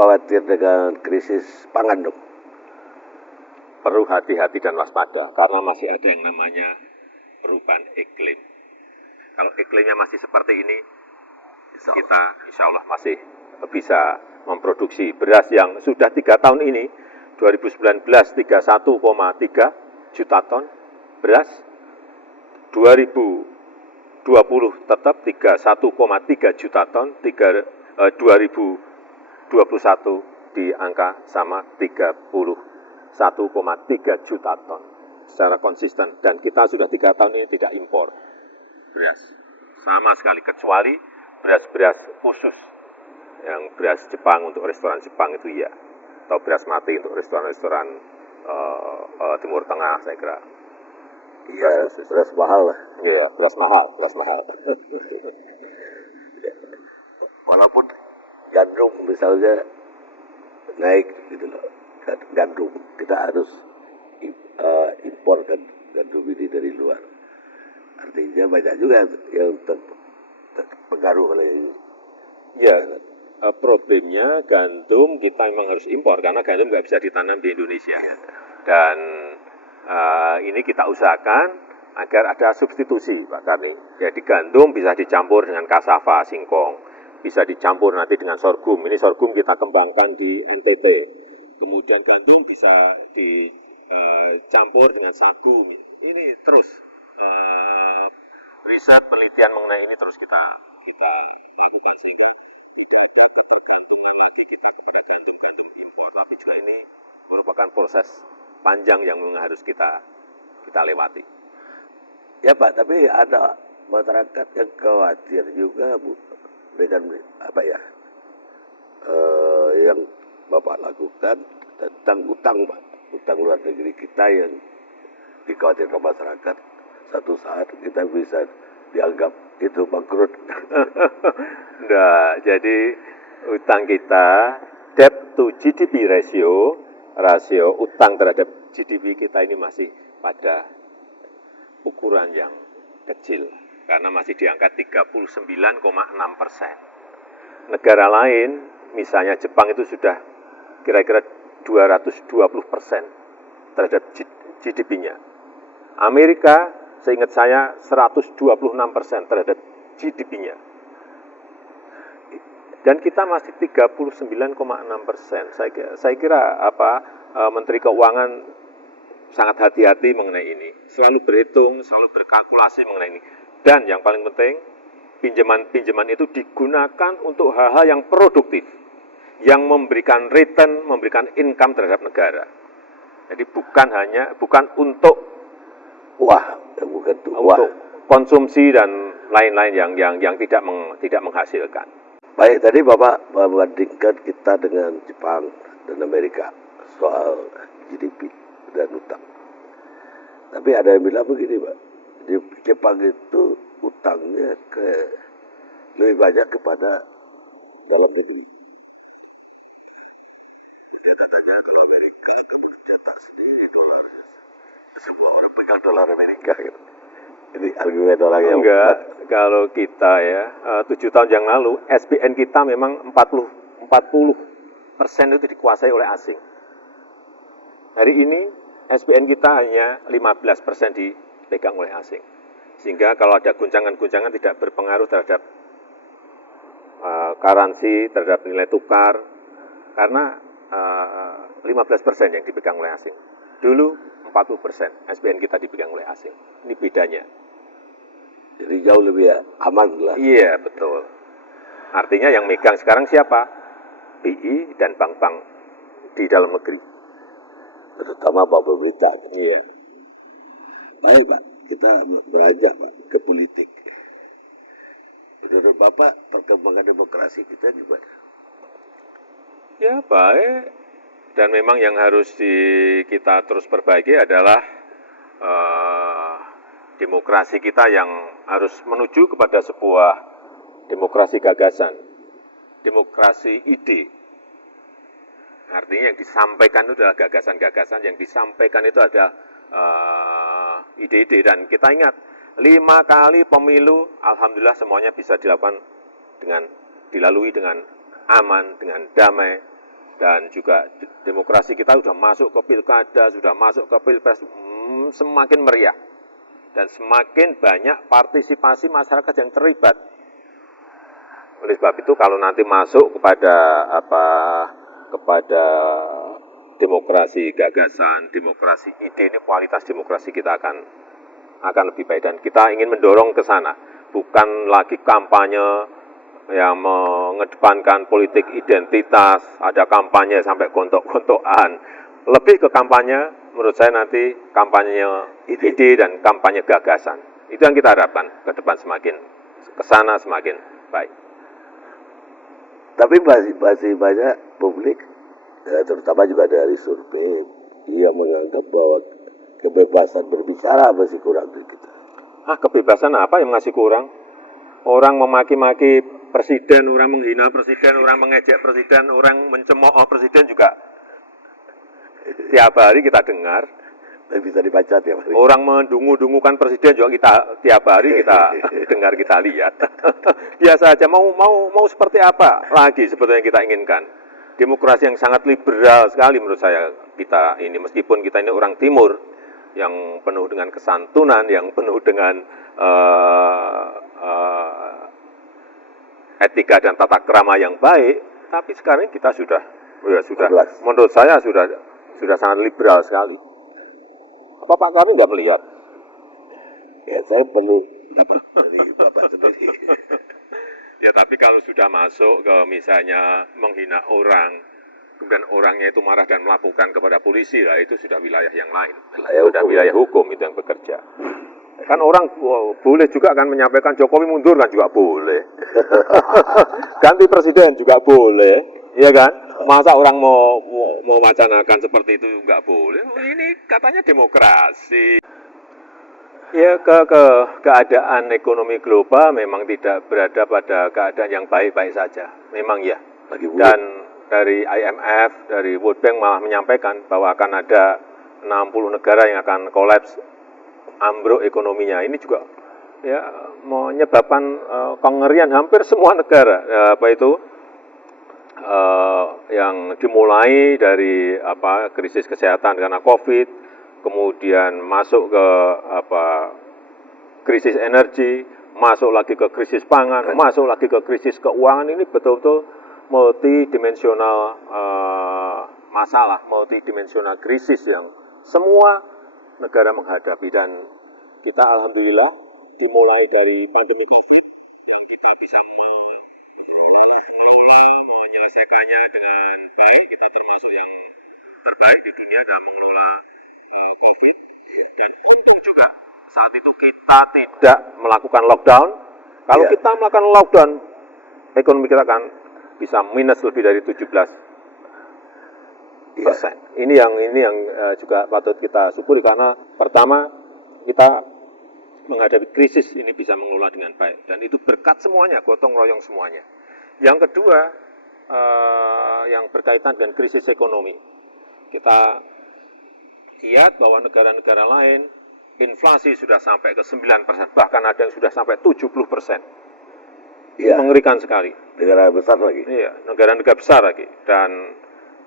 khawatir dengan krisis pangan dong? Perlu hati-hati dan waspada, karena masih ada yang namanya perubahan iklim. Kalau iklimnya masih seperti ini, kita insya Allah masih bisa memproduksi beras yang sudah 3 tahun ini, 2019 31,3 juta ton beras, 2020 tetap 31,3 juta ton, 2021 di angka sama 31,3 juta ton secara konsisten, dan kita sudah 3 tahun ini tidak impor beras sama sekali, kecuali beras-beras khusus yang beras Jepang untuk restoran Jepang itu ya, atau beras mati untuk restoran-restoran Timur Tengah saya kira. Iya, beras mahal lah. Iya, beras mahal. Walaupun gandum misalnya naik gitu loh, gandum kita harus impor kan gandum ini dari luar. Artinya banyak juga yang terpengaruh oleh ini. Ya, problemnya gandum kita memang harus impor karena gandum nggak bisa ditanam di Indonesia. Dan ini kita usahakan agar ada substitusi, Pak Karni. Jadi gandum bisa dicampur dengan kasava, singkong, bisa dicampur nanti dengan sorghum. Ini sorghum kita kembangkan di NTT. Kemudian gandum bisa dicampur dengan sagu. Ini terus riset penelitian mengenai ini terus kita lakukan, sehingga tidak ada ketergantungan lagi kita kepada gandum impor. Tapi juga ini merupakan proses panjang yang harus kita lewati. Ya Pak, tapi ada masyarakat yang khawatir juga Bu dengan apa ya yang Bapak lakukan tentang utang Pak, utang luar negeri kita yang dikhawatirkan masyarakat satu saat kita bisa dianggap itu bangkrut. Nah, jadi utang kita, debt to GDP rasio utang terhadap GDP kita ini masih pada ukuran yang kecil, karena masih di angka 39,6%. Negara lain, misalnya Jepang itu sudah kira-kira 220% terhadap GDP-nya. Amerika, seingat saya 126% terhadap GDP-nya. Dan kita masih 39,6%. Saya kira Menteri Keuangan sangat hati-hati mengenai ini, selalu berhitung, selalu berkalkulasi mengenai ini. Dan yang paling penting, pinjaman itu digunakan untuk hal-hal yang produktif, yang memberikan return, memberikan income terhadap negara. Jadi bukan untuk konsumsi dan lain-lain yang tidak menghasilkan. Baik, tadi Bapak membandingkan kita dengan Jepang dan Amerika soal GDP dan utang. Tapi ada yang bilang begini Pak, di Jepang itu utangnya lebih banyak kepada dalam negeri. Dia katanya kalau Amerika kamu cetak sendiri dolar, semua orang pegang dolar Amerika gitu. Ini argumen orang yang enggak, kalau kita ya 7 tahun yang lalu SBN kita memang 40% itu dikuasai oleh asing. Hari ini SBN kita hanya 15% dipegang oleh asing. Sehingga kalau ada guncangan-guncangan tidak berpengaruh terhadap currency, terhadap nilai tukar, karena 15% yang dipegang oleh asing. Dulu 40% SBN kita dipegang oleh asing. Ini bedanya. Jadi jauh lebih aman lah. Iya, betul. Artinya yang megang sekarang siapa? BI dan bank-bank di dalam negeri. Terutama Pak pemerintah. Iya. Baik Pak, kita beranjak Pak ke politik. Menurut Bapak perkembangan demokrasi kita gimana? Ya baik. Dan memang yang harus kita terus perbaiki adalah demokrasi kita yang harus menuju kepada sebuah demokrasi gagasan, demokrasi ide. Artinya yang disampaikan itu adalah gagasan-gagasan, yang disampaikan itu adalah ide-ide. Dan kita ingat, 5 kali pemilu, alhamdulillah semuanya bisa dilakukan dilalui dengan aman, dengan damai, dan juga demokrasi kita sudah masuk ke pilkada, sudah masuk ke pilpres, semakin meriah dan semakin banyak partisipasi masyarakat yang terlibat. Oleh sebab itu kalau nanti masuk kepada demokrasi gagasan, demokrasi ide, ini kualitas demokrasi kita akan lebih baik dan kita ingin mendorong ke sana, bukan lagi kampanye yang mengedepankan politik identitas, ada kampanye sampai gontok-gontokan. Lebih ke kampanye, menurut saya nanti kampanye ide dan kampanye gagasan. Itu yang kita harapkan ke depan, semakin ke sana semakin baik. Tapi masih banyak publik, terutama juga dari survei, yang menganggap bahwa kebebasan berbicara masih kurang di kita. Kebebasan apa yang masih kurang? Orang memaki-maki presiden, orang menghina presiden, orang mengejek presiden, orang mencemooh presiden juga tiap hari kita dengar. Bisa dibaca tiap hari. Orang mendungu-dungukan presiden juga tiap hari kita dengar, kita lihat. Biasa aja, mau seperti apa lagi seperti yang kita inginkan. Demokrasi yang sangat liberal sekali menurut saya kita ini, meskipun kita ini orang timur yang penuh dengan kesantunan, yang penuh dengan etika dan tata krama yang baik, tapi sekarang kita sudah menurut saya sudah sangat liberal sekali. Apa Pak Karni nggak melihat? Ya, saya perlu dapat dari Bapak sendiri. Ya, tapi kalau sudah masuk ke misalnya menghina orang, kemudian orangnya itu marah dan melaporkan kepada polisi, lah itu sudah wilayah yang lain. Sudah wilayah hukum itu yang bekerja. Kan orang boleh juga kan menyampaikan Jokowi mundur kan juga boleh. Ganti presiden juga boleh, iya kan? Masa orang mau wacanakan seperti itu nggak boleh? Ini katanya demokrasi. Ya, keadaan ekonomi global memang tidak berada pada keadaan yang baik-baik saja. Memang ya. Dan dari IMF, dari World Bank malah menyampaikan bahwa akan ada 60 negara yang akan kolaps, ambruk ekonominya. Ini juga ya menyebabkan kengerian hampir semua negara. Yang dimulai dari krisis kesehatan karena COVID, kemudian masuk ke krisis energi, masuk lagi ke krisis pangan, masuk lagi ke krisis keuangan. Ini betul-betul multidimensional masalah, multidimensional krisis yang semua negara menghadapi. Dan kita alhamdulillah dimulai dari pandemi COVID yang kita bisa mengelola, menyelesaikannya dengan baik. Kita termasuk yang terbaik di dunia dalam mengelola COVID. Dan untung juga saat itu kita tidak melakukan lockdown. Kalau kita melakukan lockdown, ekonomi kita akan bisa minus lebih dari 17%. Ini yang juga patut kita syukuri, karena pertama kita menghadapi krisis ini bisa mengelola dengan baik, dan itu berkat semuanya, gotong royong semuanya. Yang kedua, yang berkaitan dengan krisis ekonomi, kita lihat bahwa negara-negara lain inflasi sudah sampai ke 9%, bahkan ada yang sudah sampai 70%. Ini mengerikan sekali. Negara besar lagi. Iya, negara-negara besar lagi. Dan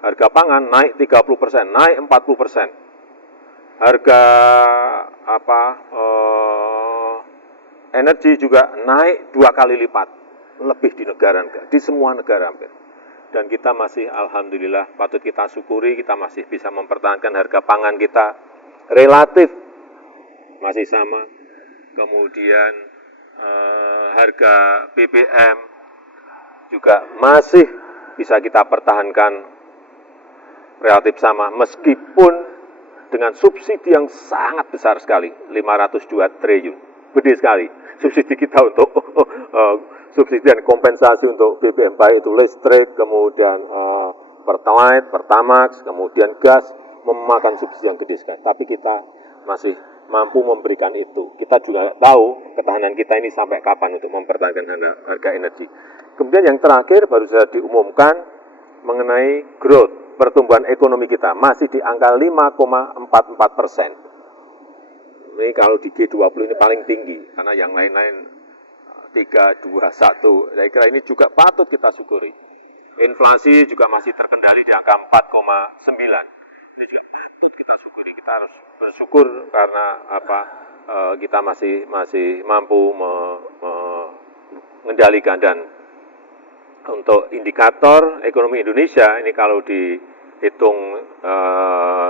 harga pangan naik 30%, naik 40%. Harga energi juga naik 2 kali lipat, lebih di semua negara hampir. Dan kita masih, alhamdulillah, patut kita syukuri, kita masih bisa mempertahankan harga pangan kita relatif masih sama. Kemudian harga BBM juga masih bisa kita pertahankan relatif sama, meskipun dengan subsidi yang sangat besar sekali, 502 triliun. Gede sekali subsidi kita untuk subsidi dan kompensasi untuk BBM, baik itu listrik, kemudian Pertalite, Pertamax, kemudian gas, memakan subsidi yang gede sekali. Tapi kita masih mampu memberikan itu. Kita juga tahu ketahanan kita ini sampai kapan untuk mempertahankan harga energi. Kemudian yang terakhir baru saja diumumkan mengenai growth, pertumbuhan ekonomi kita masih di angka 5,44%. Ini kalau di G20 ini paling tinggi, karena yang lain-lain 3, 2, 1. Saya kira ini juga patut kita syukuri. inflasi juga masih terkendali di angka 4,9. Ini juga patut kita syukuri. Kita harus bersyukur karena kita masih mampu mengendalikan. Dan untuk indikator ekonomi Indonesia ini kalau dihitung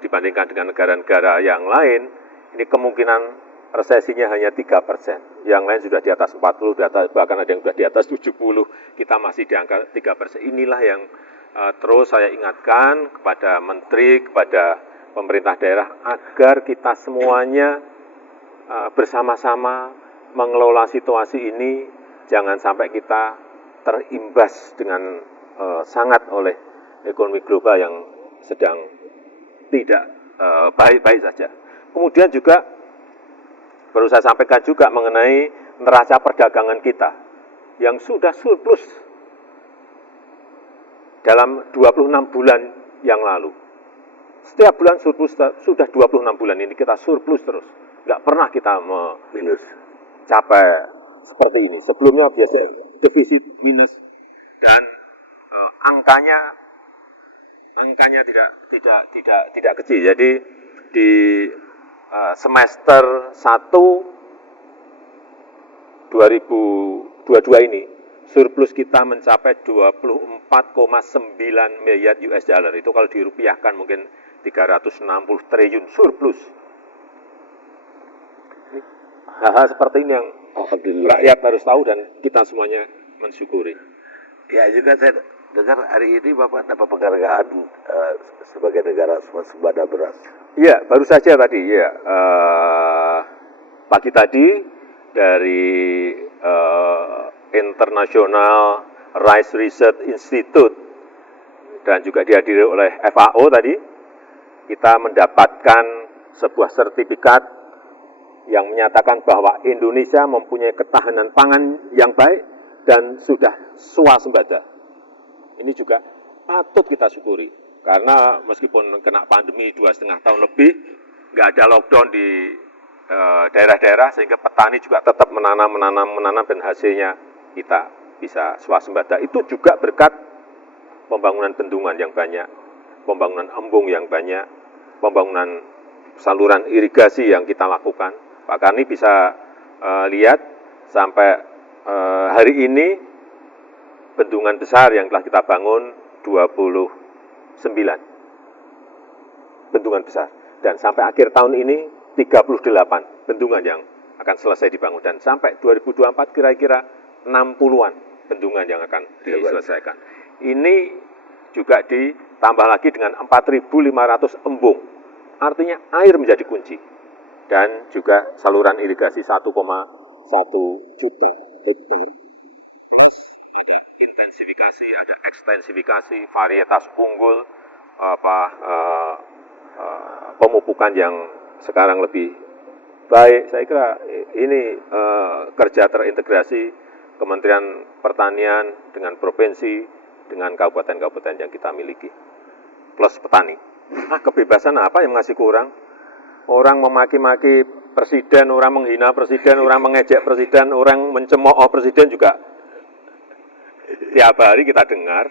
dibandingkan dengan negara-negara yang lain, ini kemungkinan resesinya hanya 3%. Yang lain sudah di atas 40, bahkan ada yang sudah di atas 70. Kita masih di angka 3%. Inilah yang terus saya ingatkan kepada menteri, kepada pemerintah daerah, agar kita semuanya bersama-sama mengelola situasi ini. Jangan sampai kita terimbas dengan sangat oleh ekonomi global yang sedang tidak baik-baik saja. Kemudian juga perlu saya sampaikan juga mengenai neraca perdagangan kita yang sudah surplus dalam 26 bulan yang lalu. Setiap bulan surplus, sudah 26 bulan ini kita surplus terus. Nggak pernah kita minus capai seperti ini. Sebelumnya biasa defisit minus dan angkanya tidak kecil. Jadi di semester 1 2022 ini surplus kita mencapai 24,9 miliar US dollar. Itu kalau dirupiahkan mungkin 360 triliun surplus. Hal-hal seperti ini yang rakyat harus tahu dan kita semuanya mensyukuri. Ya, juga saya dengar hari ini Bapak dapat penghargaan sebagai negara swasembada beras. Iya, baru saja tadi ya, pagi tadi dari International Rice Research Institute dan juga dihadiri oleh FAO tadi, kita mendapatkan sebuah sertifikat yang menyatakan bahwa Indonesia mempunyai ketahanan pangan yang baik dan sudah swasembada. Ini juga patut kita syukuri. Karena meskipun kena pandemi 2,5 tahun lebih, nggak ada lockdown di daerah-daerah, sehingga petani juga tetap menanam dan hasilnya kita bisa swasembada. Itu juga berkat pembangunan bendungan yang banyak, pembangunan embung yang banyak, pembangunan saluran irigasi yang kita lakukan. Pak Karni bisa lihat sampai hari ini bendungan besar yang telah kita bangun 29 bendungan besar, dan sampai akhir tahun ini 38 bendungan yang akan selesai dibangun, dan sampai 2024 kira-kira 60-an bendungan yang akan diselesaikan. Ini juga ditambah lagi dengan 4.500 embung, artinya air menjadi kunci, dan juga saluran irigasi 1,1 juta hektar. Intensifikasi, ada ekstensifikasi, varietas unggul, pemupukan yang sekarang lebih baik. Saya kira ini kerja terintegrasi Kementerian Pertanian dengan provinsi, dengan kabupaten-kabupaten yang kita miliki, plus petani. Kebebasan apa yang masih kurang? Orang memaki-maki presiden, orang menghina presiden, orang mengejek presiden, orang mencemooh presiden juga tiap hari kita dengar.